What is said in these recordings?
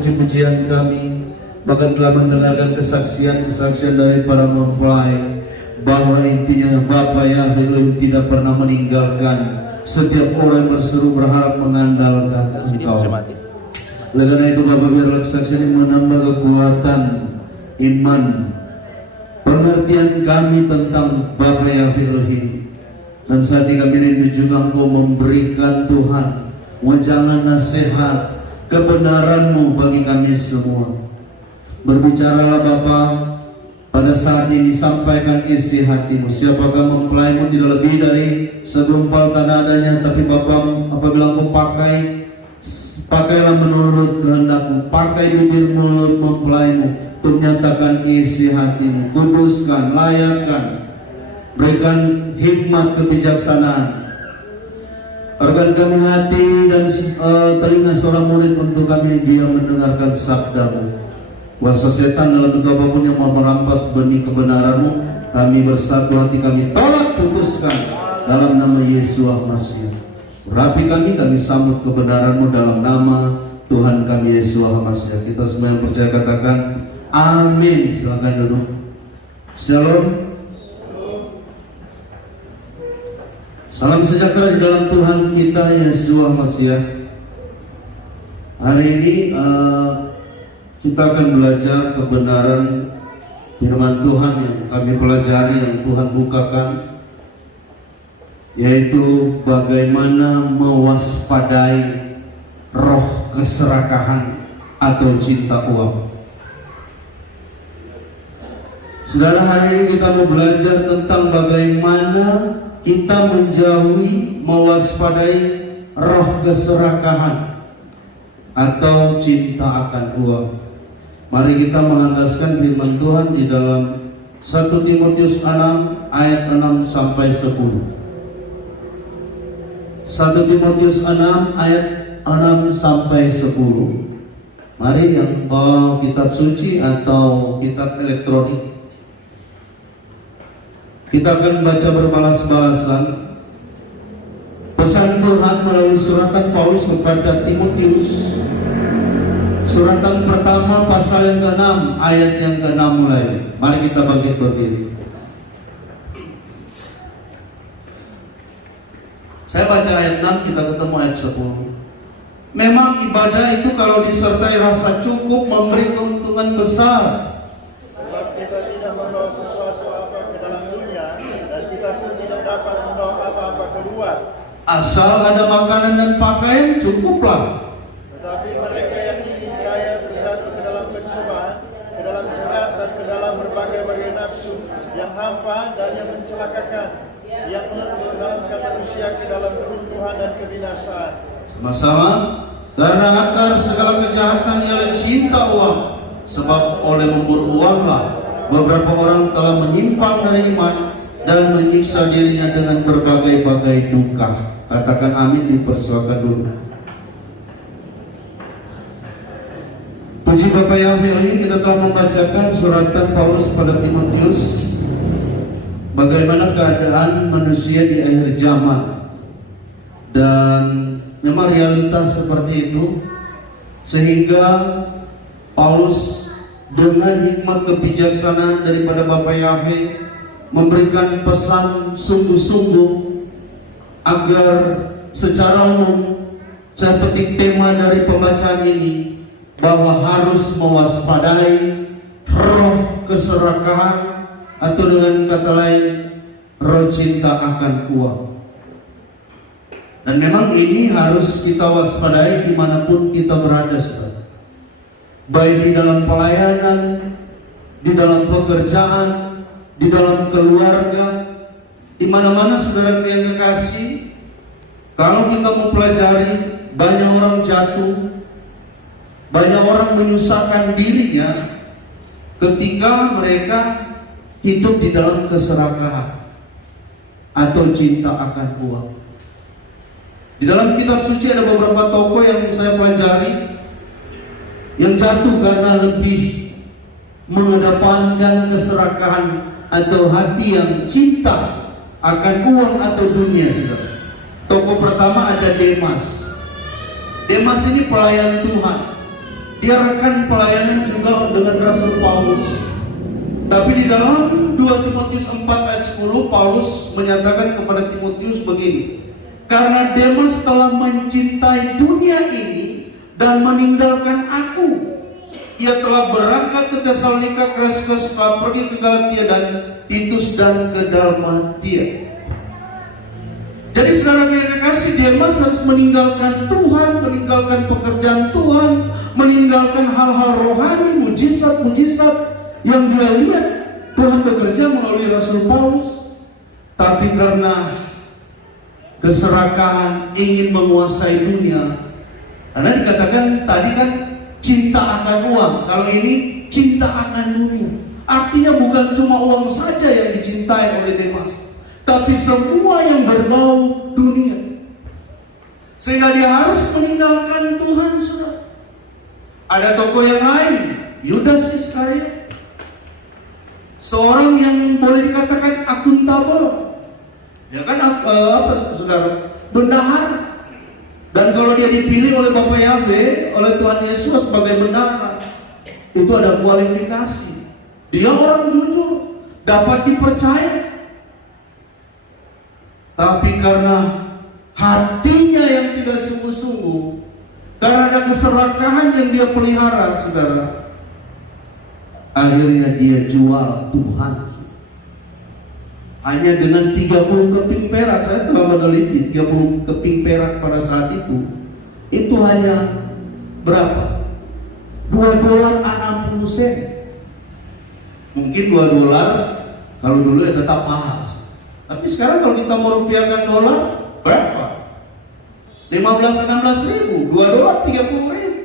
puji-pujian kami, bahkan telah mendengarkan kesaksian-kesaksian dari para mempelai bahwa intinya Bapa yang tidak pernah meninggalkan setiap orang yang berseru berharap mengandalkan Engkau. Oleh karena itu Bapak, biarlah kesaksian ini menambah kekuatan iman, pengertian kami tentang Bapa yang Elohim. Dan saat ini kami rindu juga Engkau memberikan Tuhan wejangan nasihat kebenaran-Mu bagi kami semua. Berbicaralah Bapa pada saat ini, sampaikan isi hati-Mu. Siapakah mempelai-Mu tidak lebih dari segumpal tanah adanya, tapi Bapa apabila Engkau pakailah menurut kehendak-Mu, pakai bibir mulut mempelai-Mu untuk menyatakan isi hati-Mu. Kuduskan, layakkan, berikan hikmat kebijaksanaan. Berikan kami hati dan telinga seorang murid untuk kami dia mendengarkan sabda-Mu. Kuasa setan dalam bentuk apapun yang mau merampas benih kebenaran-Mu, kami bersatu hati, kami tolak, putuskan dalam nama Yesus Masih. Rapi kami sambut kebenaran-Mu dalam nama Tuhan kami Yesus Masih. Kita semua yang percaya katakan amin. Silakan duduk. Shalom. Salam sejahtera di dalam Tuhan kita Yesus Masih. Hari ini kita akan belajar kebenaran firman Tuhan yang kami pelajari, yang Tuhan bukakan, yaitu bagaimana mewaspadai roh keserakahan atau cinta uang. Saudara, hari ini kita mau belajar tentang bagaimana kita menjauhi, mewaspadai roh keserakahan atau cinta akan uang. Mari kita mengandaskan firman Tuhan di dalam 1 Timotius 6 ayat 6 sampai 10. 1 Timotius 6 ayat 6 sampai 10. Mari yang bawa kitab suci atau kitab elektronik, kita akan baca berbalas-balasan pesan Tuhan melalui suratan Paulus kepada Timotius. Suratan pertama pasal yang ke-6 ayat yang ke-6 mulai. Mari kita bangkit berdiri. Saya baca ayat 6, kita ketemu ayat 10. Memang ibadah itu kalau disertai rasa cukup memberi keuntungan besar. Sebab kita tidak membawa sesuatu apa ke dalam dunia, dan kita pun tidak dapat membawa apa-apa keluar. Asal ada makanan dan pakaian cukuplah. Tetapi mereka yang ingin kaya terjatuh ke dalam pencobaan, ke dalam jerat, dan ke dalam berbagai-bagai nafsu yang hampa dan yang mencelakakan, yang menenggelamkan manusia ke dalam keruntuhan dan kebinasaan. Sama-sama. Karena akar segala kejahatan ialah cinta uang. Sebab oleh memburu uanglah beberapa orang telah menyimpang dari iman dan menyiksa dirinya dengan berbagai-bagai duka. Katakan amin, dipersilakan dulu. Puji Bapa yang Elohim, kita telah membacakan suratan Paulus pada Timotius, bagaimana keadaan manusia di akhir zaman. Dan memang realitas seperti itu, sehingga Paulus dengan hikmat kebijaksanaan daripada Bapa Yahweh memberikan pesan sungguh-sungguh agar secara umum, saya petik tema dari pembacaan ini, bahwa harus mewaspadai roh keserakahan atau dengan kata lain roh cinta akan uang. Dan memang ini harus kita waspadai dimanapun kita berada, saudara. Baik di dalam pelayanan, di dalam pekerjaan, di dalam keluarga, di mana-mana saudara yang kekasih. Kalau kita mempelajari, banyak orang jatuh, banyak orang menyusahkan dirinya ketika mereka hidup di dalam keserakahan atau cinta akan uang. Di dalam kitab suci ada beberapa tokoh yang saya pelajari yang jatuh karena lebih mengedepankan keserakahan atau hati yang cinta akan uang atau dunia, saudara. Tokoh pertama ada Demas. Demas ini pelayan Tuhan. dia rekan pelayanan juga dengan Rasul Paulus. Tapi di dalam 2 Timotius 4 ayat 10, Paulus menyatakan kepada Timotius begini, karena Demas telah mencintai dunia ini dan meninggalkan aku. Ia telah berangkat ke Tesalonika, Kreskes telah pergi ke Galatia, dan Titus dan ke Dalmatia. Jadi saudara yang kekasih, Demas harus meninggalkan Tuhan, meninggalkan pekerjaan Tuhan, meninggalkan hal-hal rohani, mujizat-mujizat yang dia lihat Tuhan bekerja melalui Rasul Paulus. Tapi karena keserakahan, ingin menguasai dunia, karena dikatakan tadi kan cinta akan uang, kalau ini cinta akan dunia. Artinya bukan cuma uang saja yang dicintai oleh Demas, tapi semua yang berbau dunia. Sehingga dia harus meninggalkan Tuhan, saudara. Ada tokoh yang lain, Yudas Iskariot, seorang yang boleh dikatakan akuntabel, ya kan, apa saudara, bendahara. Dan kalau dia dipilih oleh Bapak Yahweh, oleh Tuhan Yesus sebagai bendahara, itu ada kualifikasi. Dia orang jujur, dapat dipercaya. Tapi karena hatinya yang tidak sungguh-sungguh, karena ada keserakahan yang dia pelihara, saudara, akhirnya dia jual Tuhan. Hanya dengan 30 keping perak, saya telah meneliti 30 keping perak pada saat itu hanya berapa? $2.60. Mungkin $2 kalau dulu ya tetap mahal. Tapi sekarang kalau kita merupiahkan dolar berapa? 15-16 ribu, $2 30 ribu.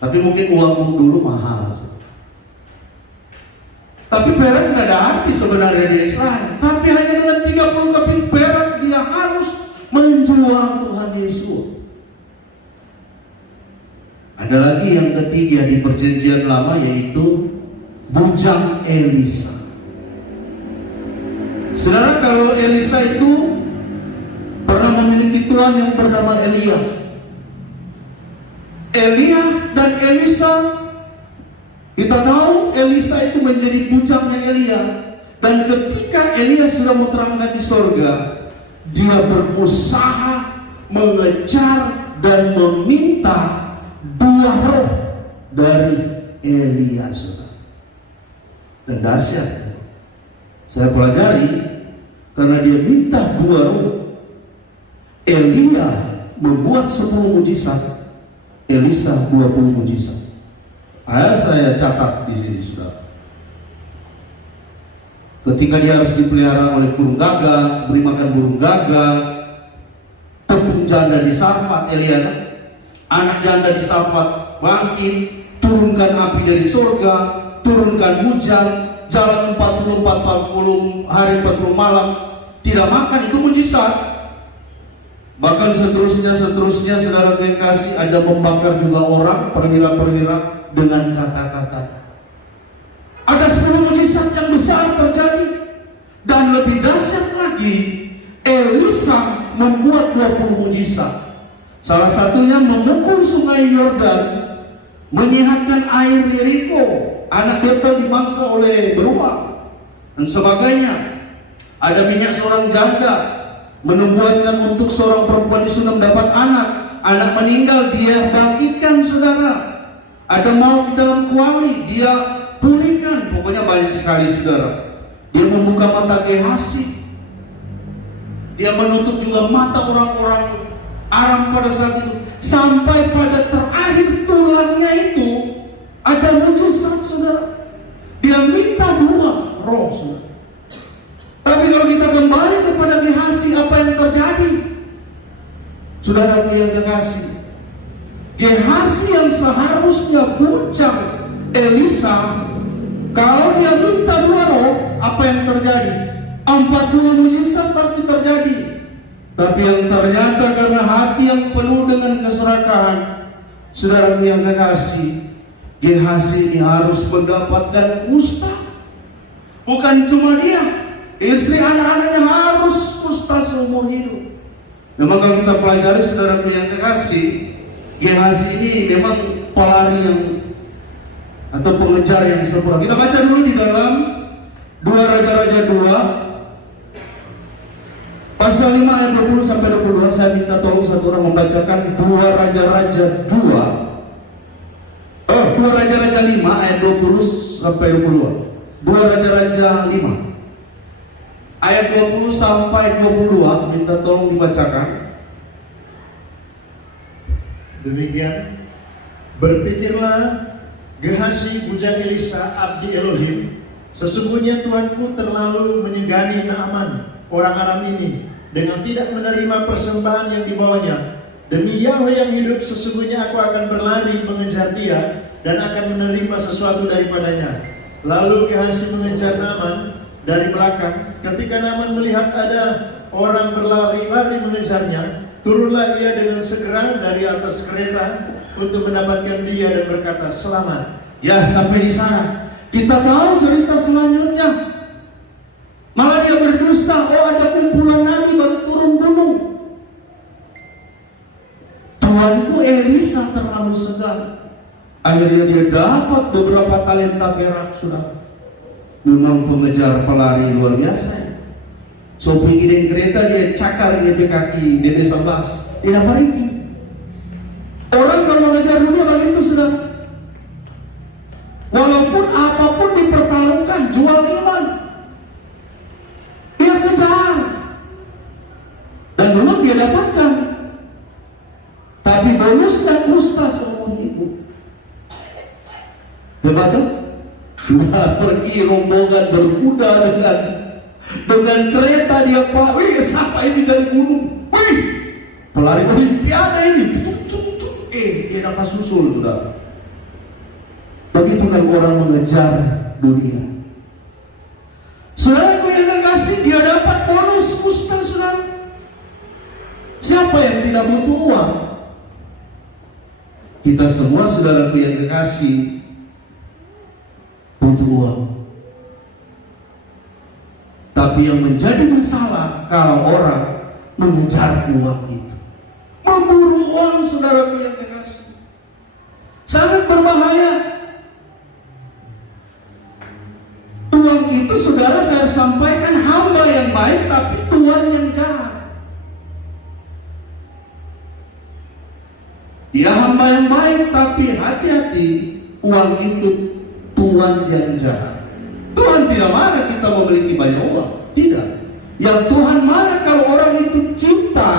Tapi mungkin uang dulu mahal. Tapi perak nggak ada arti sebenarnya di Israel. Tapi hanya dengan 30 keping perak dia harus menjual Tuhan Yesus. Ada lagi yang ketiga di perjanjian lama, yaitu bujang Elisa. Saudara, kalau Elisa itu pernah memiliki tuan yang bernama Elia. Elia dan Elisa, kita tahu Elisa itu menjadi bujangnya Elia. Dan ketika Elia sudah menerangkan di sorga, dia berusaha mengejar dan meminta 2 roh dari Elia, saudara. Dan dahsyat, saya pelajari, karena dia minta 2 roh, Elia membuat 10 mujizat, Elisa 20 mujizat. Saya catat di sini, saudara. Ketika dia harus dipelihara oleh burung gagak, beri makan burung gagak, tepung janda di Sarfat, Elia, anak janda di Sarfat bangkit, turunkan api dari surga, turunkan hujan, jalan 40 hari 40 malam, tidak makan, itu mujizat. Bahkan seterusnya saudara yang kasih, ada membakar juga orang, perwira-perwira dengan kata-kata. Ada 10 mujizat yang besar terjadi. Dan lebih dahsyat lagi, Elisa membuat 20 mujizat. Salah satunya memukul sungai Yordan, menyehatkan air Yeriko, anak Betel dimangsa oleh beruang, dan sebagainya. Ada minyak seorang janda, menubuatkan untuk seorang perempuan di Sunam dapat anak meninggal, dia bangkitkan, saudara. Ada maut di dalam kuali, dia pulihkan. Pokoknya banyak sekali, saudara. Dia membuka mata Gehasi, dia menutup juga mata orang-orang Aram pada saat itu. Sampai pada terakhir tulangnya itu ada mujizat, saudara. Dia minta 2 roh, saudara. Tapi kalau kita kembali kepada Gehasi, apa yang terjadi? Saudara yang kekasih, Gehasi yang seharusnya bujang Elisa, kalau dia minta 2 roh, apa yang terjadi? 40 mujizat pasti terjadi. Tapi yang ternyata karena hati yang penuh dengan keserakahan, saudara yang kekasih, Gehasi ini harus mendapatkan kusta. Bukan cuma dia, istri anak-anaknya harus kusta seumur hidup. Memang kalau kita pelajari, saudara yang kekasih, Gehasi ini memang pelari yang atau pengejar yang sempurna. Kita baca dulu di dalam 2 Raja-Raja 2 pasal 5 ayat 20 sampai 22. Saya minta tolong satu orang membacakan 2 Raja-Raja 2 Raja-Raja 5 ayat 20 sampai 22. 2 Raja-Raja 5 ayat 20 sampai 22, minta tolong dibacakan. Demikian, berpikirlah Gehazi bujang Elisa abdi Elohim, sesungguhnya Tuanku terlalu menyegani Naaman orang Aram ini dengan tidak menerima persembahan yang dibawanya. Demi Yahweh yang hidup, sesungguhnya aku akan berlari mengejar dia dan akan menerima sesuatu daripadanya. Lalu Gehazi mengejar Naaman dari belakang. Ketika Naaman melihat ada orang berlari-lari mengejarnya, turunlah ia dengan segera dari atas kereta untuk mendapatkan dia dan berkata, "Selamat." Ya, sampai di sana kita tahu cerita selanjutnya. Malah dia berdusta, ada kumpulan nabi baru turun gunung. Tuanku Elisa terlalu segan. Akhirnya dia dapat beberapa talenta perak, sudah. Memang pengejar pelari luar biasa. So pergi dengan kereta, dia cakar dia kaki Dede 11. Dia dapat pergi. Orang kalau mengejar dunia begitu, sudah. Walaupun apapun dipertaruhkan, jual iman, dia kejar. Dan memang dia dapatkan. Tapi bonus dan kusta semua ibu. Betul? Sudah pergi rombongan berkuda dengan kereta, dia pak, siapa ini dari gunung? Pelari olimpiade ini. Dia dapat susul, sudah. Begitu kan orang mengejar dunia. Saudaraku yang kekasih, dia dapat bonus kusta, saudara. Siapa yang tidak butuh uang? Kita semua, saudaraku yang kekasih, butuh uang. Tapi yang menjadi masalah kalau orang mengejar uang itu, memburu uang, saudaraku yang kekasih, sangat berbahaya. Uang itu, saudara, saya sampaikan, hamba yang baik tapi tuan yang jahat. Dia hamba yang baik tapi hati-hati, uang itu tuan yang jahat. Tuhan tidak marah kita memiliki banyak uang, tidak. Yang Tuhan marah kalau orang itu cinta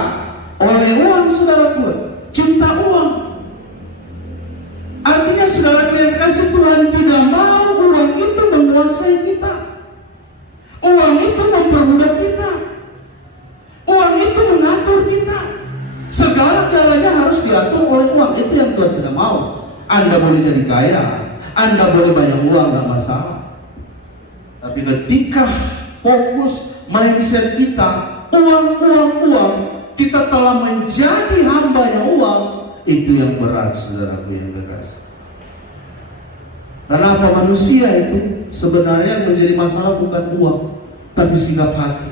oleh uang, saudaraku, cinta uang. Artinya, saudaraku yang kasih, Tuhan tidak mau uang itu menguasai kita. Uang itu memperbudak kita. Uang itu mengatur kita. Segala-galanya harus diatur oleh uang. Itu yang Tuhan tidak mau. Anda boleh jadi kaya, Anda boleh banyak uang, tidak masalah. Tapi ketika fokus mindset kita uang, kita telah menjadi hambanya uang, itu yang berat, saudaraku yang kekasih. Karena apa? Manusia itu sebenarnya menjadi masalah bukan uang, tapi sikap hati.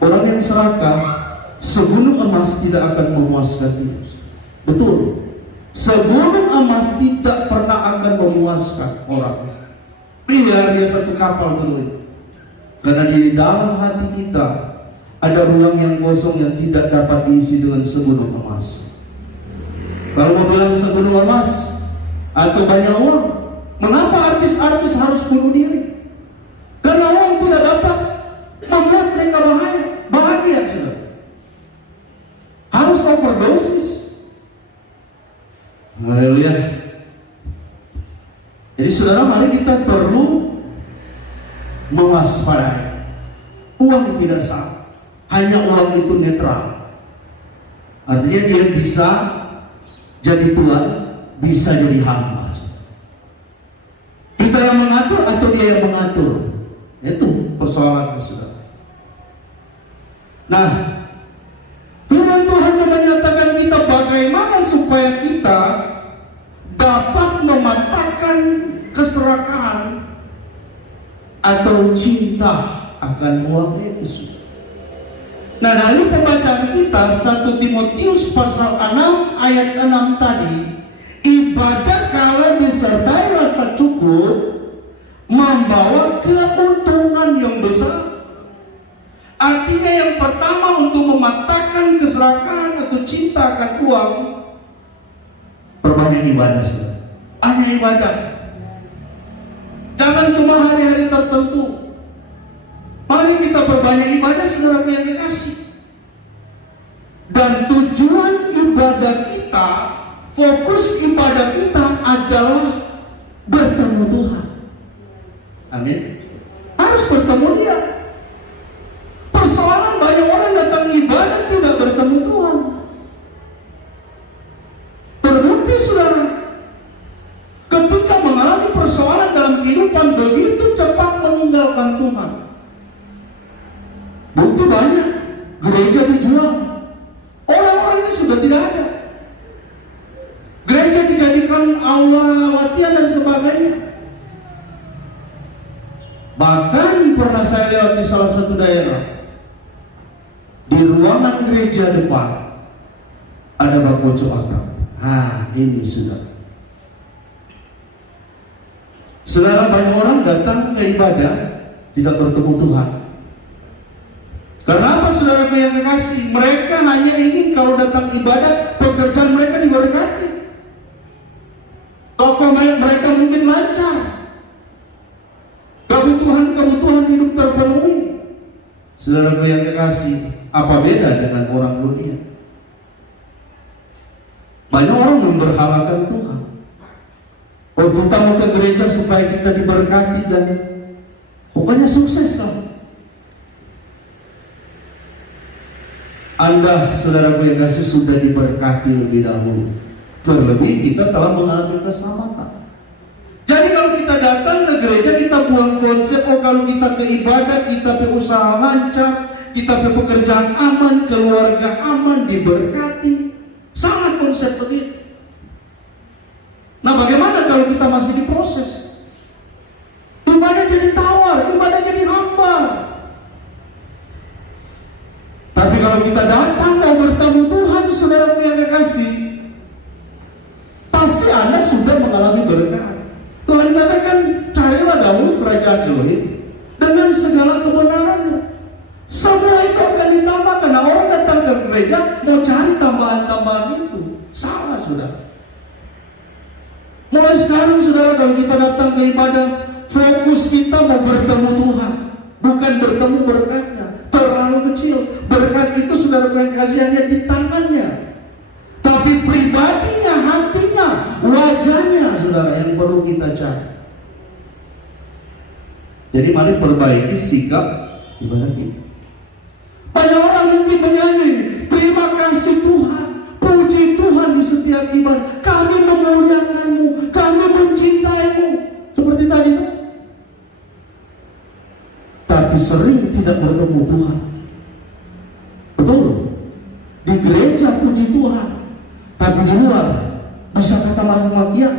Orang yang serakah, segunung emas tidak akan memuaskan dia. Betul. Segunung emas tidak pernah akan memuaskan orang. Biar dia satu kapal dulu. Karena di dalam hati kita ada ruang yang kosong yang tidak dapat diisi dengan segunung emas. Kalau mau bilang segunung emas atau banyak uang, mengapa artis-artis harus bunuh diri? Karena uang tidak dapat membuat mereka bahagia, sudah. Harus overdosis. Haleluya. Jadi saudara, mari kita perlu mewaspadai. Uang tidak salah, hanya uang itu netral. Artinya dia bisa jadi tuan, bisa jadi hamba. Kita yang mengatur atau dia yang mengatur? Itu persoalan, saudara. Nah, firman Tuhan menyatakan kita bagaimana supaya kita dapat mematahkan keserakahan atau cinta akan uang itu. Nah, dari pembacaan kita 1 Timotius pasal 6 ayat 6 tadi, ibadah kalau disertai rasa cukup membawa keuntungan yang besar. Artinya yang pertama untuk mematahkan keserakahan atau cinta akan uang, perbanyak ibadah sudah. Hanya ibadah. Jangan cuma hari-hari tertentu. Mari kita perbanyak ibadah, saudara yang dikasih. Dan tujuan ibadah kita, fokus ibadah kita adalah bertemu Tuhan. Amin. Harus bertemu Dia. Persoalan banyak orang datang ibadah tidak bertemu Tuhan. Terbukti saudara, ketika mengalami persoalan dalam kehidupan begitu cepat meninggalkan Tuhan. Bukti banyak, gereja dijual, orang-orangnya sudah tidak ada. Gereja dijadikan aula latihan dan sebagainya. Bahkan pernah saya lewat di salah satu daerah, di ruangan gereja depan ada bako celaka. Ini sudah. Saudara, banyak orang datang ke ibadah tidak bertemu Tuhan. Karena apa saudara yang kekasih? Mereka hanya ingin kalau datang ibadah pekerjaan mereka diberkati, toko mereka mungkin lancar, kebutuhan hidup terpenuhi. Saudara yang kekasih, apa beda dengan orang dunia? Banyak orang memberhalakan Tuhan. Oh, kita mau ke gereja supaya kita diberkati dan pokoknya sukses lah. Anda, saudaraku yang kasih, sudah diberkati lebih dahulu. Terlebih kita telah mengalami keselamatan. Jadi kalau kita datang ke gereja, kita buang konsep, oh kalau kita ke ibadah, kita berusaha lancar, kita pekerjaan aman, keluarga aman, diberkati. Salah konsep begitu. Nah, bagaimana kalau kita masih diproses? Ibadah jadi tawar, ibadah jadi hambar. Tapi kalau kita datang mau bertemu Tuhan, saudaraku yang kekasih, pasti Anda sudah mengalami berkat. Tuhan katakan, carilah dahulu kerajaan Elohim dengan segala kebenarannya. Semua itu akan ditambahkan. Nah, orang datang ke gereja mau cari tambahan-tambahan itu. Salah, saudara. Mulai sekarang, saudara, kalau kita datang ke ibadah, fokus kita mau bertemu Tuhan, bukan bertemu berkatnya. Terlalu kecil. Berkat itu, saudara yang kasih, hanya di tangannya. Tapi pribadinya, hatinya, wajahnya, saudara, yang perlu kita cari. Jadi mari perbaiki sikap ibadah kita. Banyak orang mungkin menyanyi, terima kasih Tuhan, puji Tuhan di setiap ibadah. Kami memuliakanmu, kami mencintaimu. Seperti tadi itu. Tapi sering tidak bertemu Tuhan. Betul? Di gereja puji Tuhan, tapi di luar bisa kata maki-makian.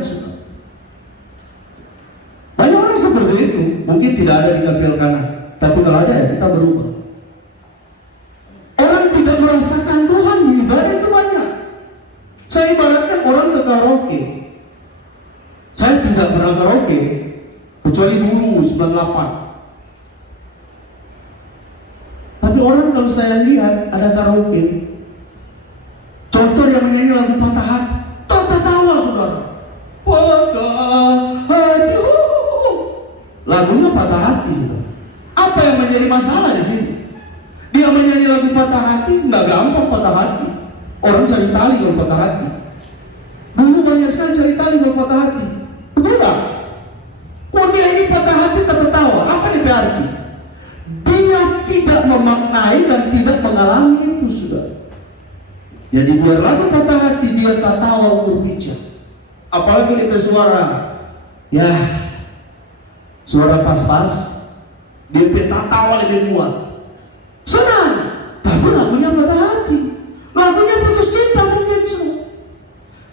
Banyak orang seperti itu. Mungkin tidak ada di kapel kanan, tapi kalau ada ya kita berubah. Orang tidak merasakan Tuhan di ibadah itu banyak. Saya ibaratkan orang ke karaoke. Saya tidak pernah karaoke kecuali dulu 98. Tapi orang kalau saya lihat ada karaoke, contoh yang menyanyi lagu Patah Hati, tertawa saudara. Patah hati, lagunya Patah Hati, saudara. Apa yang menjadi masalah di sini? Dia menyanyi lagu Patah Hati, nggak gampang patah hati. Orang cari tali kalau patah hati. Dulu banyak sekali cari tali kalau patah hati. Betul tak? Oh, dia ini patah hati tertawa. Apa dia berarti? Dia tidak memaknai dan tidak mengalami itu, sudah. Jadi biar lagu Patah Hati dia tertawa berbicara. Apalagi dia bersuara, ya, suara pas-pas, dia tertawa lebih kuat. Senang, tapi lagunya Patah Hati, lagunya putus cinta mungkin semua.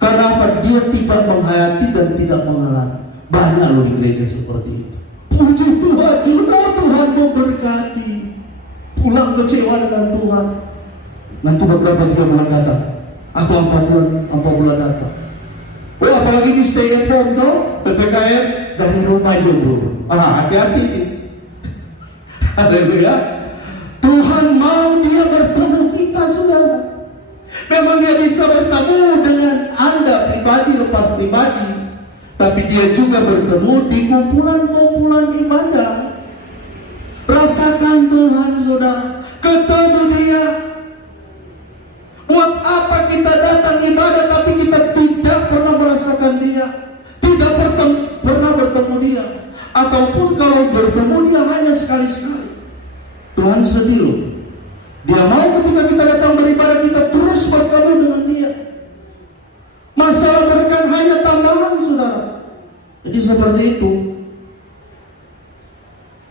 Karena apa? Dia tidak menghayati dan tidak mengalami. Banyak loh di gereja seperti itu. Puji Tuhan, Tuhan memberkati. pulang kecewa dengan Tuhan. Nanti beberapa 3 bulan datang atau 4 bulan datang. Oh, apalagi di stay at home tuh, PPKM dari rumah aja bro. Hati-hati nih. Haleluya. Tuhan mau dia bertemu kita, saudara. Memang dia bisa bertemu dengan Anda pribadi lepas pribadi, tapi dia juga bertemu di kumpulan-kumpulan ibadah. Rasakan Tuhan, saudara. Ketemu dia. Buat apa kita datang ibadah tapi kita tidak pernah merasakan dia, tidak pernah bertemu dia, ataupun kalau bertemu dia hanya sekali-sekali. Tuhan sedih loh. Dia mau ketika kita datang beribadah kita terus bertemu dengan dia. Masalah berkat hanya tambahan, saudara. Jadi seperti itu.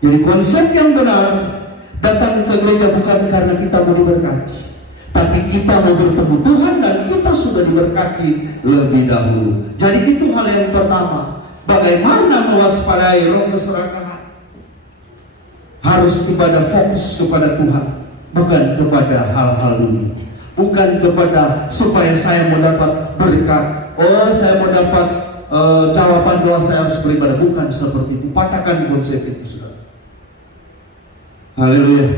Jadi konsep yang benar, datang ke gereja bukan karena kita mau diberkati, tapi kita mau bertemu Tuhan dan kita sudah diberkati lebih dahulu. Jadi itu hal yang pertama. Bagaimana mewaspadai roh keserakahan? Harus ibadah fokus kepada Tuhan, bukan kepada hal-hal dunia, bukan kepada supaya saya mau dapat berkat. Oh, saya mau dapat jawaban doa saya harus beribadah. Bukan seperti itu. Patahkan konsep itu, saudara. Haleluya.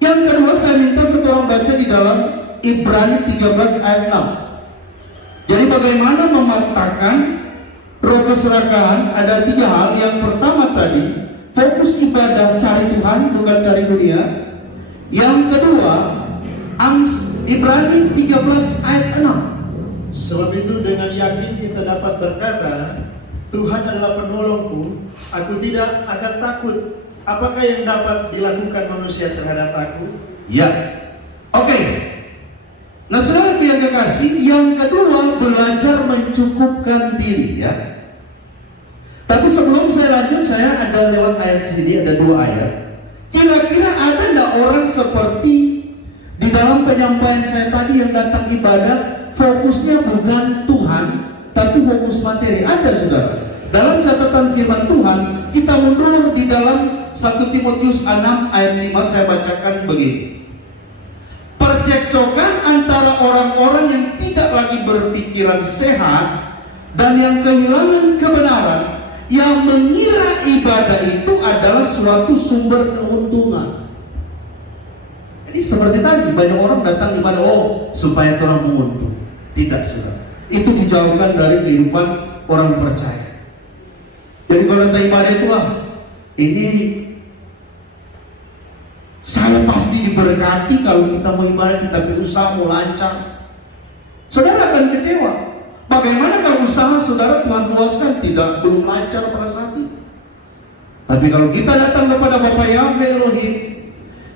Yang kedua, saya minta satu orang baca di dalam Ibrani 13 ayat 6. Jadi bagaimana mematahkan roh keserakahan? Ada 3 hal. Yang pertama tadi, fokus ibadah cari Tuhan bukan cari dunia. Yang kedua, Ibrani 13 ayat 6. Sebab itu dengan yakin kita dapat berkata, Tuhan adalah penolongku, aku tidak akan takut. Apakah yang dapat dilakukan manusia terhadap aku? Ya, oke. Nah, saudara yang kekasih, yang kedua belajar mencukupkan diri, ya. Tapi sebelum saya lanjut, saya ada lewat ayat sini, ada 2 ayat. Kira-kira ada enggak orang seperti di dalam penyampaian saya tadi yang datang ibadah, fokusnya bukan Tuhan, tapi fokus materi? Ada, saudara. Dalam catatan firman Tuhan, kita mundur di dalam 1 Timotius 6 ayat 5, saya bacakan begini. Percekcokan antara orang-orang yang tidak lagi berpikiran sehat dan yang kehilangan kebenaran, yang mengira ibadah itu adalah suatu sumber keuntungan. Jadi seperti tadi, banyak orang datang ibadah, oh supaya Tuhan menguntung. Tidak, saudara. Itu dijauhkan dari kehidupan orang percaya. Jadi kalau datang ibadah itu, ini saya pasti diberkati kalau kita mau ibadah, kita berusaha mau lancar. Saudara akan kecewa. Bagaimana kalau usaha saudara Tuhan puaskan belum lancar pada saat itu? Tapi kalau kita datang kepada Bapa Yahweh Elohim,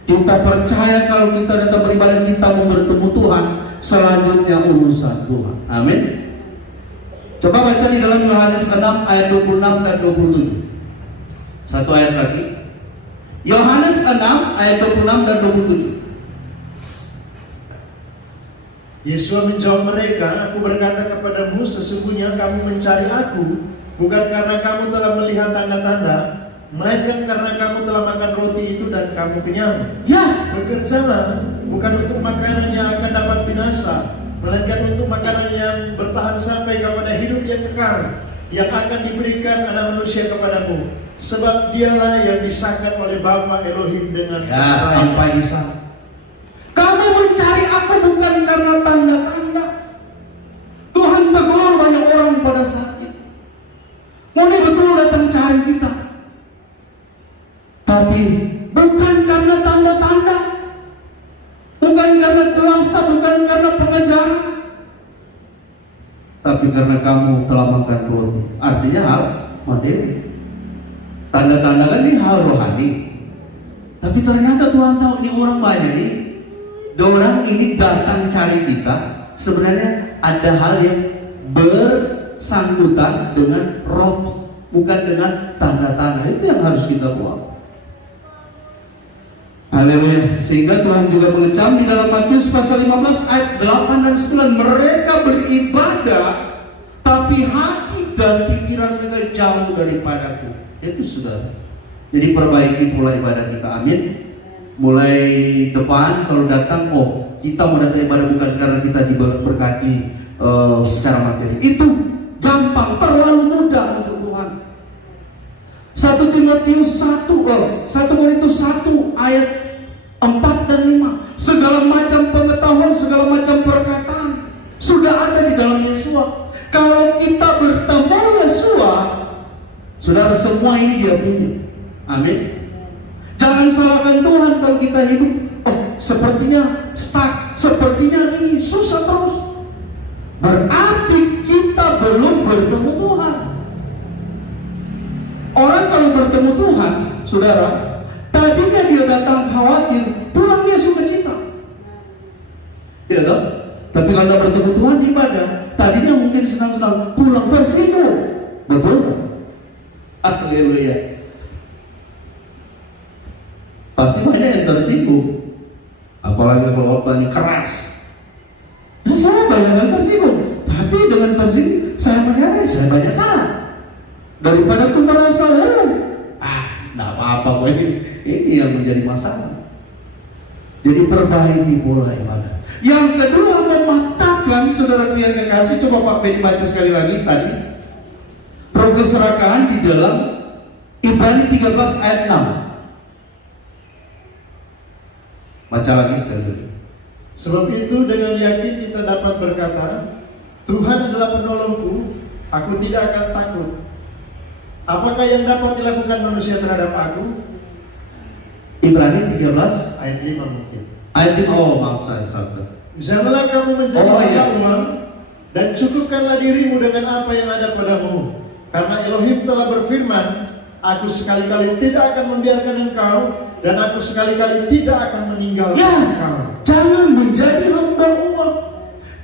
kita percaya kalau kita datang beribadah kita mau bertemu Tuhan, selanjutnya urusan Tuhan. Amin. Coba baca di dalam Yohanes 6 ayat 26 dan 27. 1 ayat lagi. Yohanes 6 ayat 26 dan 27. Yesus menjawab mereka, aku berkata kepadamu, sesungguhnya kamu mencari aku, bukan karena kamu telah melihat tanda-tanda, melainkan karena kamu telah makan roti itu dan kamu kenyang. Ya, bekerjalah, bukan untuk makanan yang akan dapat binasa, melainkan untuk makanan yang bertahan sampai kepada hidup yang kekal, yang akan diberikan anak manusia kepadamu. Sebab dialah yang disahkan oleh Bapa Elohim dengan ya, sampai di sana. Kamu mencari aku bukan karena tanda-tanda. Tuhan tegur banyak orang pada saat itu. Mau dia betul datang cari kita, tapi bukan karena tanda-tanda, bukan karena kuasa, bukan karena pengajaran, tapi karena kamu telah makan roti. Artinya hal materi. Tanda-tanda kan ini hal rohani. Tapi ternyata Tuhan tahu ini orang banyak nih. Orang ini datang cari kita, sebenarnya ada hal yang bersangkutan dengan roti, bukan dengan tanda-tanda. Itu yang harus kita buat. Haleluya. Sehingga Tuhan juga mengecam di dalam Matius pasal 15 ayat 8 dan 9. Mereka beribadah, tapi hati dan pikiran mereka jauh daripadaku. Itu sudah. Jadi perbaiki pola ibadah kita. Amin. mulai depan kalau datang, oh kita mau datang ibadah bukan karena kita diberkati secara materi. Itu gampang, terlalu mudah untuk Tuhan. 1 Timotius 1 Korintus 1 ayat 4 dan 5. Segala macam pengetahuan, segala macam perkataan sudah ada di dalam Yesua. Kalau kita bertemu Yesua, saudara, semua ini dia punya. Amin. Jangan salahkan Tuhan kalau kita hidup, oh sepertinya stuck, sepertinya ini susah terus. Berarti kita belum bertemu Tuhan. Orang kalau bertemu Tuhan, saudara, tadinya dia datang khawatir, pulang dia sukacita. Tidak tahu? Tapi kalau dia bertemu Tuhan ibadah, tadinya mungkin senang-senang, pulang tersinggung. Betul? Haleluya. Pasti banyak yang tersinggung. Apalagi kalau orangnya keras. Nah, saya banyak yang tersinggung. Tapi dengan tersinggung, saya menyadari saya banyak salah. Daripada tuh merasa, nggak apa-apa, ini yang menjadi masalah. Jadi perbaiki pola ibadah. Yang kedua, mematahkan, saudara yang kekasih, coba Pak Benny baca sekali lagi tadi. Roh keserakahan di dalam Ibrani 13 ayat 6. Baca lagi sekali lagi. Sebab itu dengan yakin kita dapat berkata, Tuhan adalah penolongku, aku tidak akan takut. Apakah yang dapat dilakukan manusia terhadap aku? Ibrani 13 ayat 5 mungkin. Ayat 5, oh maaf saya salah. Janganlah kamu mencari uang dan cukupkanlah dirimu dengan apa yang ada padamu. Karena Elohim telah berfirman, aku sekali-kali tidak akan membiarkan engkau, dan aku sekali-kali tidak akan meninggalkan engkau. Jangan menjadi hamba uang.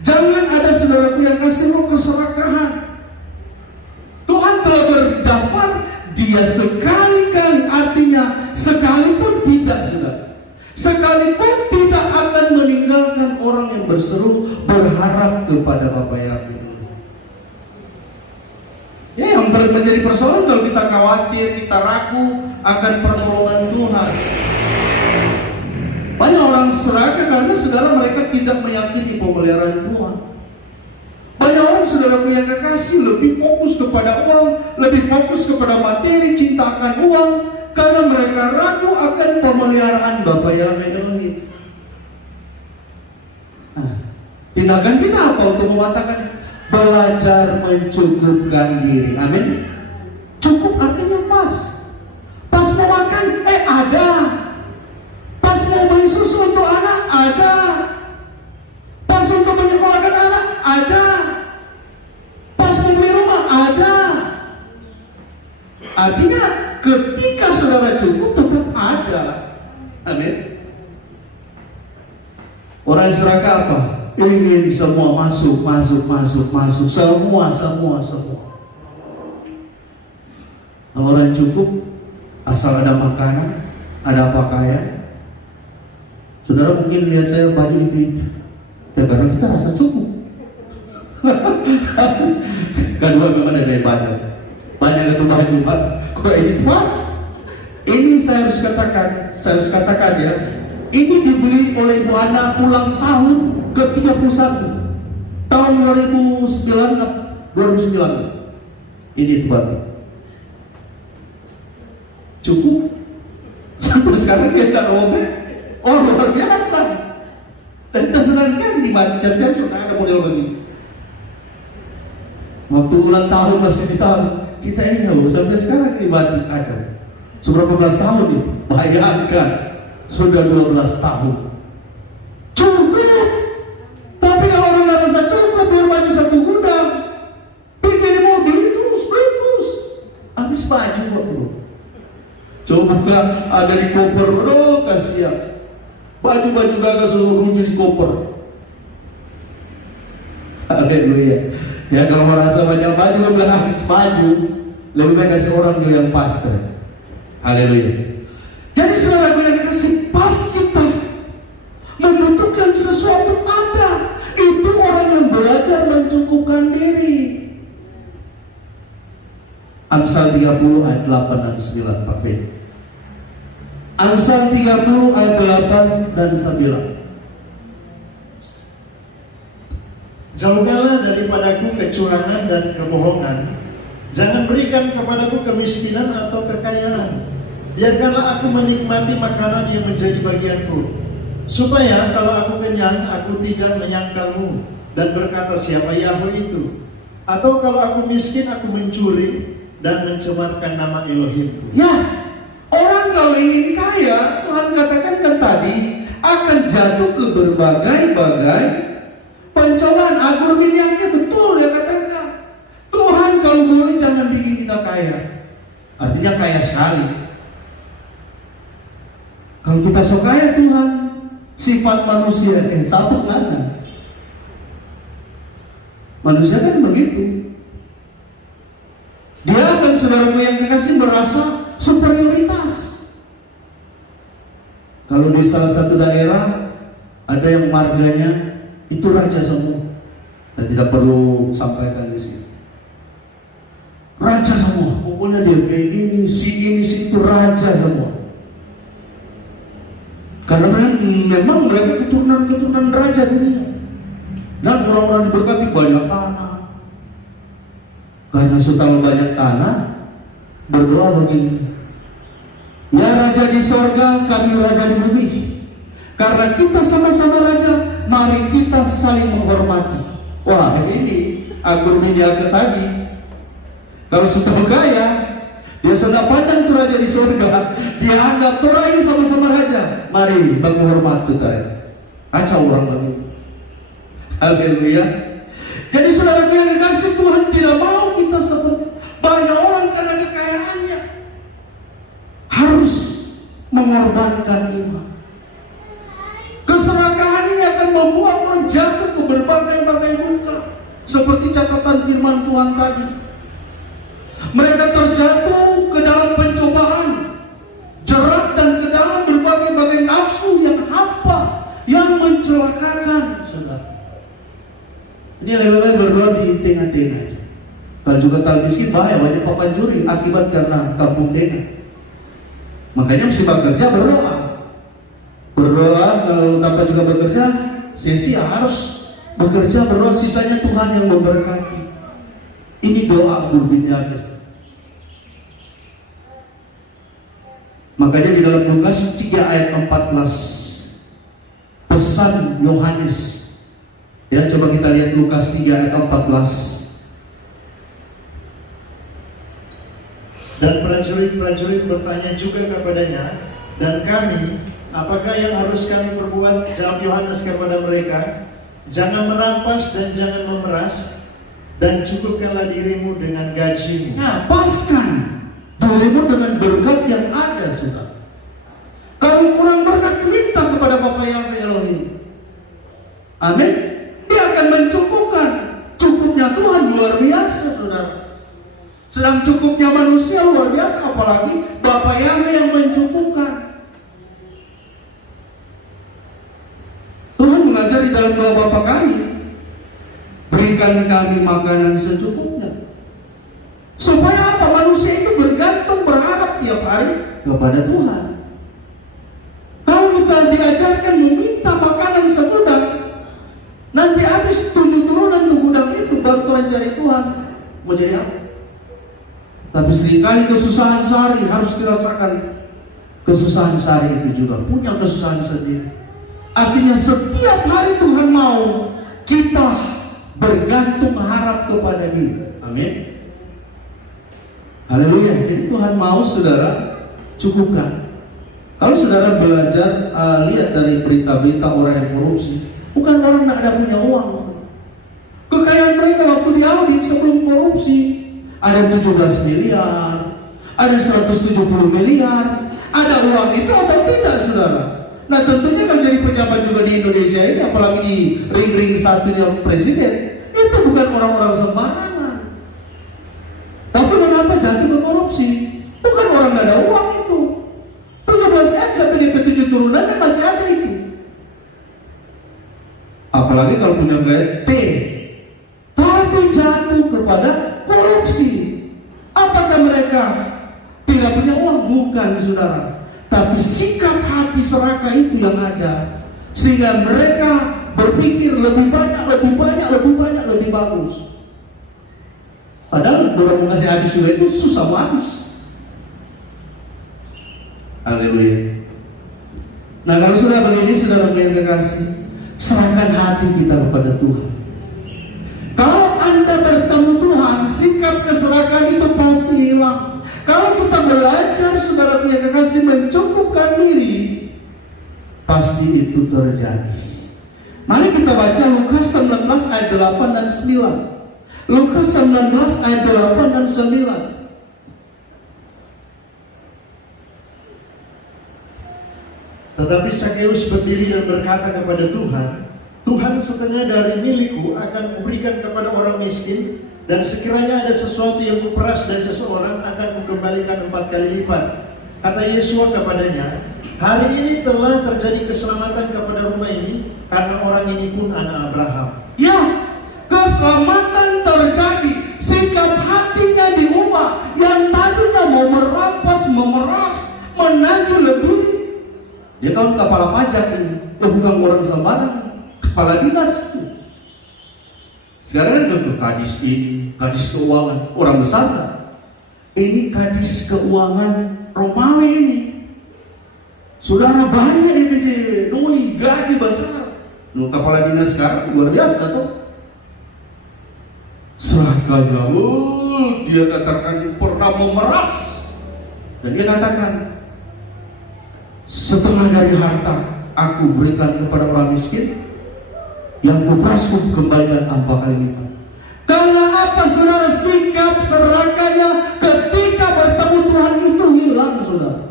Jangan ada saudaraku yang kasih roh keserakahan. Tuhan telah berdaftar, dia sekali-kali, artinya sekalipun tidak, saudara, sekalipun tidak akan meninggalkan orang yang berseru berharap kepada Bapa yang ya, yang menjadi persoalan kalau kita khawatir, kita ragu akan pertolongan Tuhan. Banyak orang serakah karena saudara mereka tidak meyakini pemeliharaan Tuhan. Banyak orang saudara punya kekasih lebih fokus kepada uang, lebih fokus kepada materi, cinta akan uang, karena mereka ragu akan pemeliharaan Bapa yang Elohim. Nah, tindakan kita apa untuk mematahkan? Belajar mencukupkan diri. Amin. Cukup artinya pas. Pas mau makan, ada. Pas mau beli susu untuk anak, ada. Pas untuk menyekolahkan anak, ada. Pas mau beli rumah, ada. Artinya ketika saudara cukup tetap ada. Amin. Orang serakah apa? Ingin semua masuk. Semua. Orang cukup, asal ada makanan, ada pakaian. Saudara mungkin lihat saya baju itu, ya karena kita rasa cukup. Kedua memang ada banyak itu baju, kok ini pas? Ini saya harus katakan ya. Ini dibeli oleh ibu anak ulang tahun ke-31 tahun 2009. Ini baju cukup sampai sekarang dia tak robek. Oh luar biasa. Dan kita senang sekali di cari-cari sudah ada model begini. Waktu ulang tahun masih ditaruh, kita ini loh sampai sekarang di batik ada. Seberapa belas tahun nih? Bayangkan sudah 12 tahun. Cukup. Tapi kalau orang nggak rasa cukup, biar baju satu gudang, pikir mau beli terus. Habis baju kok bro. Coba ada di koper, kasihan. Baju-baju gagal seluruh runtuh di koper. Haleluya. Ya kalau merasa banyak baju, lo bilang habis baju, lebih baik kasih orang dulu yang pas. Haleluya. Jadi saudara gue yang kasih pas kita membutuhkan sesuatu ada. Itu orang yang belajar mencukupkan diri. Amsal 30 ayat 8 dan 9 Pak Fede. Amsal 30 ayat 8 dan 9. Jauhkanlah daripadaku kecurangan dan kebohongan. Jangan berikan kepadaku kemiskinan atau kekayaan. Biarkanlah aku menikmati makanan yang menjadi bagianku. Supaya kalau aku kenyang, aku tidak menyangkalmu dan berkata, siapa Yahweh itu? Atau kalau aku miskin, aku mencuri dan mencemarkan nama Elohimku. Ya, orang kalau ingin kaya, Tuhan katakan kan tadi akan jatuh ke berbagai-bagai pencobaan. Agur Miniaknya betul ya katakan. Tuhan kalau boleh jangan bikin kita kaya. Artinya kaya sekali. Kalau kita sok kaya Tuhan, sifat manusia sabuk mana? Manusia kan begitu. Dia akan, saudaraku yang kekasih, merasa superioritas. Kalau di salah satu daerah ada yang marganya itu raja semua, dan tidak perlu sampaikan di sini. Raja semua, pokoknya dia kayak ini, si itu raja semua. Karena memang mereka keturunan raja dunia. Dan orang-orang diberkati banyak tanah. Karena sudah banyak tanah, berdoa begini, ya Raja di sorga, kami Raja di bumi. Karena kita sama-sama Raja, mari kita saling menghormati. Wah, ini Agur Miniake tadi. Kalau sudah bergaya, dia sudah pandang tuh Raja di sorga, dia anggap Torah ini sama-sama Raja. Mari menghormati kita. Acau orang lagi. Haleluya. Jadi saudara yang dikasih, Tuhan tidak mau kita seperti banyak orang karena kekayaannya harus mengorbankan iman. Keserakahan ini akan membuat orang jatuh ke berbagai-bagai duka. Seperti catatan firman Tuhan tadi, mereka terjatuh ke dalam pencobaan, jerat dan ke dalam berbagai-bagai nafsu yang hampa, yang mencelakakan. Saudara, ini lebih baik berdoa di tengah-tengah. Kalau juga tak miskin bahaya, banyak pencuri akibat karena kampung tengah. Makanya mesti bekerja berdoa. Berdoa kalau tanpa juga bekerja sia-sia, harus bekerja berdoa, sisanya Tuhan yang memberkati. Ini doa berbicara. Makanya di dalam Lukas 3 ayat 14, pesan Yohanes. Ya, coba kita lihat Lukas 3 ayat 14. Dan prajurit-prajurit bertanya juga kepadanya, dan kami, apakah yang harus kami perbuat? Jawab Yohanes kepada mereka, jangan merampas dan jangan memeras, dan cukupkanlah dirimu dengan gajimu. Nah, paskan dirimu dengan berkat yang ada, saudara. Kalau kurang berkat, minta kepada Bapa yang Elohim. Amin. Dia akan mencukupkan. Cukupnya Tuhan luar biasa, saudara. Sedang cukupnya manusia luar biasa, apalagi Bapa yang mencukupkan. Tuhan mengajar di dalam doa Bapa kami, berikan kami makanan secukupnya. Supaya apa? Manusia itu bergantung, berharap tiap hari kepada Tuhan. Kalau kita diajarkan meminta makanan segudang, nanti habis 7 turunan tuh gudang itu, baru Tuhan cari Tuhan mau jadi apa? Tapi seringkali kesusahan sehari harus dirasakan. Kesusahan sehari itu juga punya kesusahan sendiri. Artinya setiap hari Tuhan mau kita bergantung, harap kepada Dia. Amin. Haleluya. Jadi Tuhan mau saudara cukupkan. Kalau saudara belajar lihat dari berita-berita orang yang korupsi, bukan orang tidak ada punya uang. Kekayaan mereka waktu diaudit sebelum korupsi, ada 17 miliar, ada 170 miliar, ada uang itu atau tidak, saudara? Nah, tentunya kalau jadi pejabat juga di Indonesia ini, apalagi di ring-ring satunya presiden, itu bukan orang-orang sembarangan. Tapi kenapa jatuh ke korupsi? Bukan orang tidak ada uang itu. 17M sampai di 7 turunan masih ada itu. Apalagi kalau punya gaya T, tapi jatuh kepada korupsi. Apakah mereka tidak punya uang? Bukan, saudara. tapi sikap hati serakah itu yang ada, sehingga mereka berpikir lebih banyak, lebih bagus. Padahal orang mau kasih habis juga itu susah habis. Haleluya. Nah, kalau sudah begini, saudara yang kekasih, serahkan hati kita kepada Tuhan. Kalau Anda bertemu Tuhan, sikap keserakahan itu pasti hilang. Kalau kita belajar, saudara yang kekasih, mencukupkan diri, pasti itu terjadi. Mari kita baca Lukas 19 ayat 8 dan 9. Lukas 19 ayat 8 dan 9. Tetapi Sakeus berdiri dan berkata kepada Tuhan, Tuhan, setengah dari milikku akan kuberikan kepada orang miskin, dan sekiranya ada sesuatu yang kuperas dari seseorang akan kukembalikan 4 kali lipat. Kata Yesua kepadanya, hari ini telah terjadi keselamatan kepada rumah ini, karena orang ini pun anak Abraham. Ya, keselamatan terjadi. Sikap hatinya diubah. Yang tadinya mau merampas, memeras, menantu lebih. Dia kan kepala pajak ini, bukan orang sembarang, kepala dinas. Sekarang kan kadis ini, kadis keuangan, orang besar kan? Ini kadis keuangan Romawi ini. Saudara banyak ini, gaji besar. Kepala dinas sekarang luar biasa tuh. Serahkannya, dia katakan pernah memeras, dan dia katakan, setengah dari harta aku berikan kepada orang miskin, yang kuperas kembalikan 4 kali lipat. Karena apa, saudara? Sikap serakahnya ketika bertemu Tuhan itu hilang, saudara.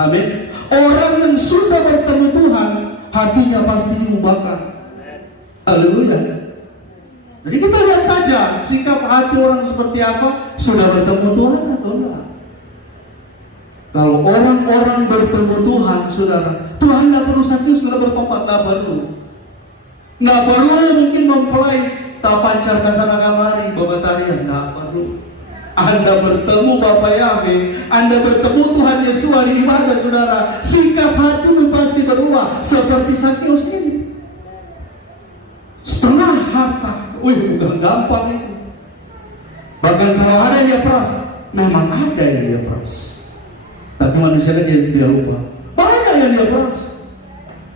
Amin. Orang yang sudah bertemu Tuhan, hatinya pasti diubahkan. Haleluya. Jadi kita lihat saja sikap hati orang seperti apa, sudah bertemu Tuhan atau enggak. Kalau orang-orang bertemu Tuhan, saudara, Tuhan nggak perlu Sakeus sudah bertobat, nggak perlu mungkin mempelai tak pancar kasana kamari babatarian, nggak perlu. Anda bertemu Bapak Yahweh, Anda bertemu Tuhan Yesus di ibadah, saudara, sikap hatimu pasti berubah seperti Sakeus ini. Setengah harta, bukan gampang itu. Bahkan kalau ada yang dia peras, memang ada yang dia peras. Tapi manusia kan dia lupa. Banyak yang dia peras.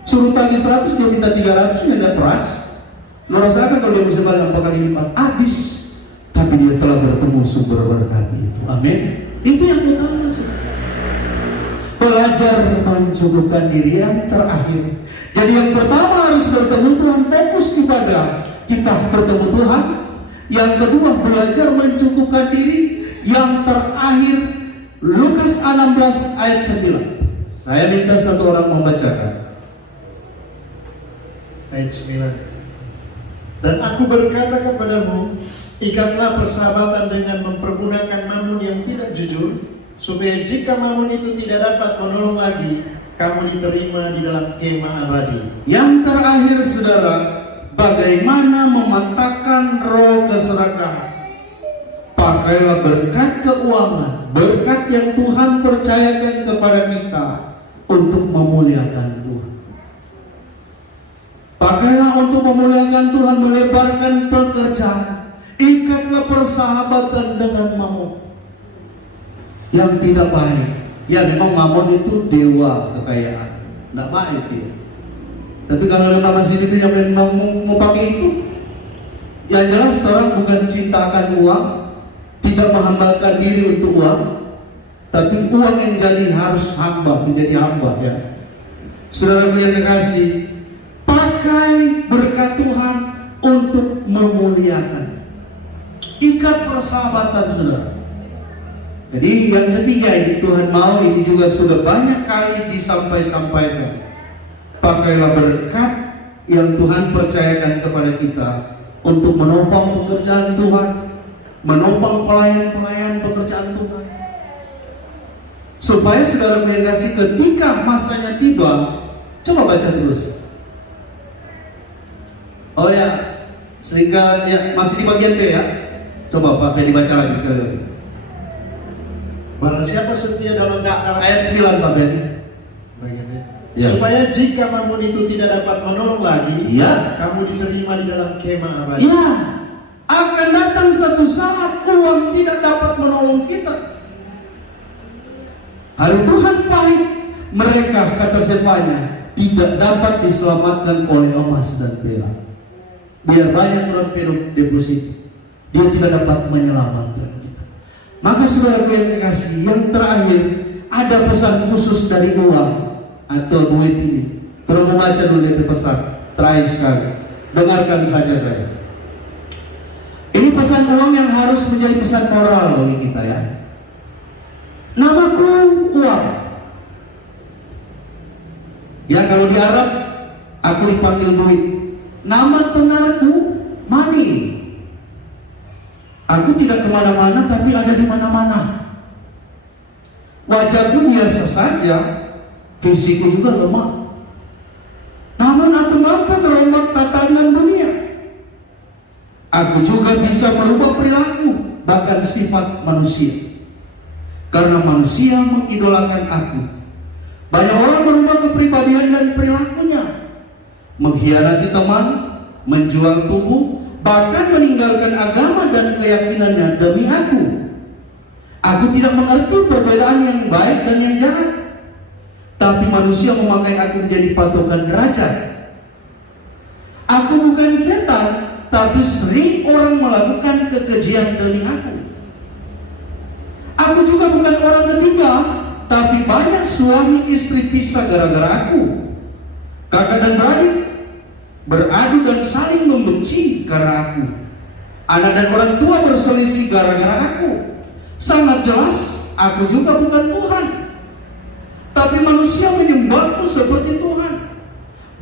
Suruh tagih 100, dia minta 300, yang dia peras. Lu rasakan kalau dia bisa balik 4 kali lipat, habis. Tapi dia telah bertemu sumber berkat itu. Amin. Itu yang utama, saudara. Belajar mencukupkan diri yang terakhir. Jadi yang pertama harus bertemu Tuhan, fokus kepada kita bertemu Tuhan. Yang kedua belajar mencukupkan diri. Yang terakhir Lukas 16 ayat 9. Saya minta satu orang membacakan. Ayat 9. Dan aku berkata kepadamu, ikatlah persahabatan dengan mempergunakan mamun yang tidak jujur, supaya jika mamun itu tidak dapat menolong lagi, kamu diterima di dalam kemah abadi. Yang terakhir, saudara, bagaimana mematahkan roh keserakahan. Pakailah berkat keuangan, berkat yang Tuhan percayakan kepada kita untuk memuliakan Tuhan. Pakailah untuk memuliakan Tuhan, melebarkan pekerjaan. Ikatlah persahabatan dengan mamon yang tidak baik. Ya memang mamon itu dewa kekayaan, tidak baik dia. Tapi kalau memang masih itu yang memang mau pakai itu, yang jelas orang bukan cinta akan uang, tidak menghambakan diri untuk uang, tapi uang yang jadi harus hamba, menjadi hamba ya. Saudara yang kekasih, pakai berkat Tuhan untuk memuliakan. Ikat persahabatan, saudara. Jadi yang ketiga ini Tuhan mau, ini juga sudah banyak kali disampaikan. Pakailah berkat yang Tuhan percayakan kepada kita untuk menopang pekerjaan Tuhan, menopang pelayan-pelayan pekerjaan Tuhan, supaya saudara kasih ketika masanya tiba. Coba baca terus. Oh ya, sehingga ya, masih di bagian B ya. Coba Pak, dibaca lagi sekali lagi. Barang siapa setia dalam ayat 9 Pak Ben. Ya. Supaya jika Mamun itu tidak dapat menolong lagi, Ya. kamu diterima di dalam kemah abadi. Ya, akan datang satu saat uang tidak dapat menolong kita. Hari Tuhan pahit, mereka, kata Zefanya, tidak dapat diselamatkan oleh emas dan perak. Biar banyak orang perut deposito, dia tidak dapat menyelamatkan kita. Maka saudara yang kekasih, yang terakhir ada pesan khusus dari uang atau duit ini. Terus membaca dulu itu pesan terakhir sekali. Dengarkan saja saya. Ini pesan uang yang harus menjadi pesan moral bagi kita ya. Namaku uang. Ya kalau di Arab aku dipanggil duit. Nama tenarku money. Aku tidak kemana-mana tapi ada di mana-mana. Wajahku biasa saja, fisikku juga lemah. Namun aku mampu merombak tatanan dunia. Aku juga bisa merubah perilaku, bahkan sifat manusia. Karena manusia mengidolakan aku. Banyak orang merubah kepribadian dan perilakunya, mengkhianati teman, menjual tubuh, bahkan meninggalkan agama dan keyakinannya demi aku. Aku tidak mengerti perbedaan yang baik dan yang jahat. Tapi manusia memakai aku menjadi patokan derajat. Aku bukan setan, tapi sering orang melakukan kekejian demi aku. Aku juga bukan orang ketiga, tapi banyak suami istri pisah gara-gara aku. Kakak dan beradik beradu dan saling membenci karena aku. Anak dan orang tua berselisih gara-gara aku. Sangat jelas, aku juga bukan Tuhan. Tapi manusia menyembahku seperti Tuhan.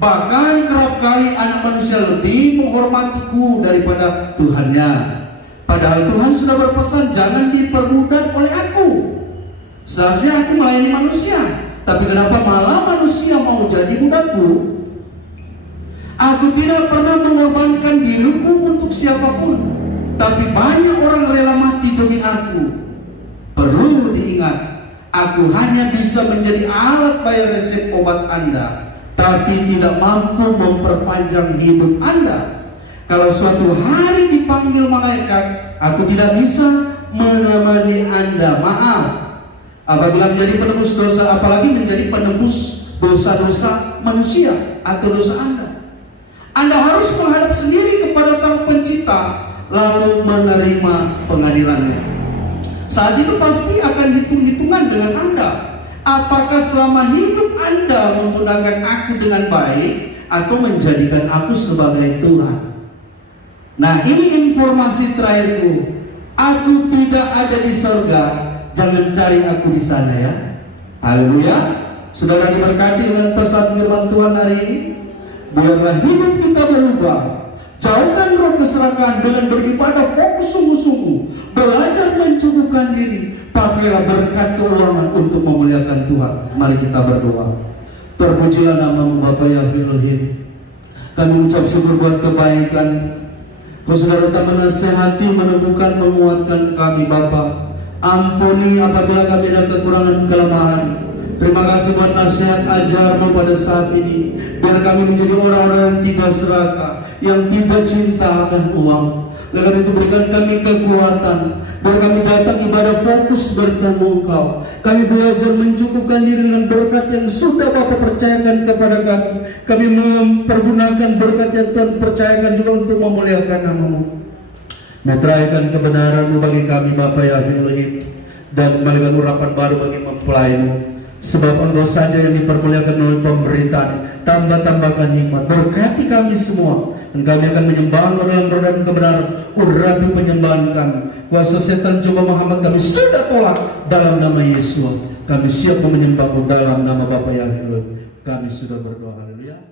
Bahkan kerap kali anak manusia lebih menghormatiku daripada Tuhannya. Padahal Tuhan sudah berpesan jangan diperbudak oleh aku. Seharusnya aku melayani manusia, tapi kenapa malah manusia mau jadi budakku? Aku tidak pernah mengorbankan diriku untuk siapapun, tapi banyak orang rela mati demi aku. Perlu diingat, aku hanya bisa menjadi alat bayar resep obat Anda, tapi tidak mampu memperpanjang hidup Anda. Kalau suatu hari dipanggil malaikat, aku tidak bisa menemani Anda. Maaf, apabila menjadi penebus dosa, apalagi menjadi penebus dosa-dosa manusia atau dosa Anda. Anda harus menghadap sendiri kepada Sang Pencipta, lalu menerima pengadilannya. Saat itu pasti akan hitung-hitungan dengan Anda. Apakah selama hidup Anda menggunakan aku dengan baik atau menjadikan aku sebagai Tuhan? Nah, ini informasi terakhirku. Aku tidak ada di surga. Jangan cari aku di sana ya. Haleluya. Saudara diberkati dengan pesan firman Tuhan hari ini. Biarlah hidup kita berubah. Jauhkan roh keserakahan dengan beribadah fokus sungguh-sungguh. Belajar mencukupkan diri. Pakailah berkat keuangan untuk memuliakan Tuhan. Mari kita berdoa. Terpujilah nama-Mu Bapa Yahweh Elohim. Kami ucap syukur buat kebaikan. Saudara tak menasehati, meneguhkan, menguatkan kami Bapa. Ampuni apabila kami ada kekurangan kelemahan. Terima kasih buat nasihat ajar-Mu pada saat ini. Biar kami menjadi orang-orang yang tidak serakah, yang tidak cinta akan uang. Karena itu berikan kami kekuatan. Biar kami datang ibadah fokus bertemu Engkau. Kami belajar mencukupkan diri dengan berkat yang sudah Bapa percayakan kepada kami. Kami mempergunakan berkat yang Tuhan percayakan juga untuk memuliakan nama-Mu. Meteraikan kebenaran-Mu bagi kami Bapa Yahweh Elohim, dan kembalikan urapan baru bagi mempelai-Mu. Sebab Engkau saja yang dipermuliakan oleh pemberitaan. Tambah-tambahkan hikmat, berkati kami semua, dan kami akan menyembah Engkau dalam roh dan kebenaran. Urapi penyembahan kami. Kuasa setan coba menghambat kami sudah tolak dalam nama Yesus. Kami siap menyembah-Mu dalam nama Bapa Yahweh Elohim. Kami sudah berdoa. Haleluya.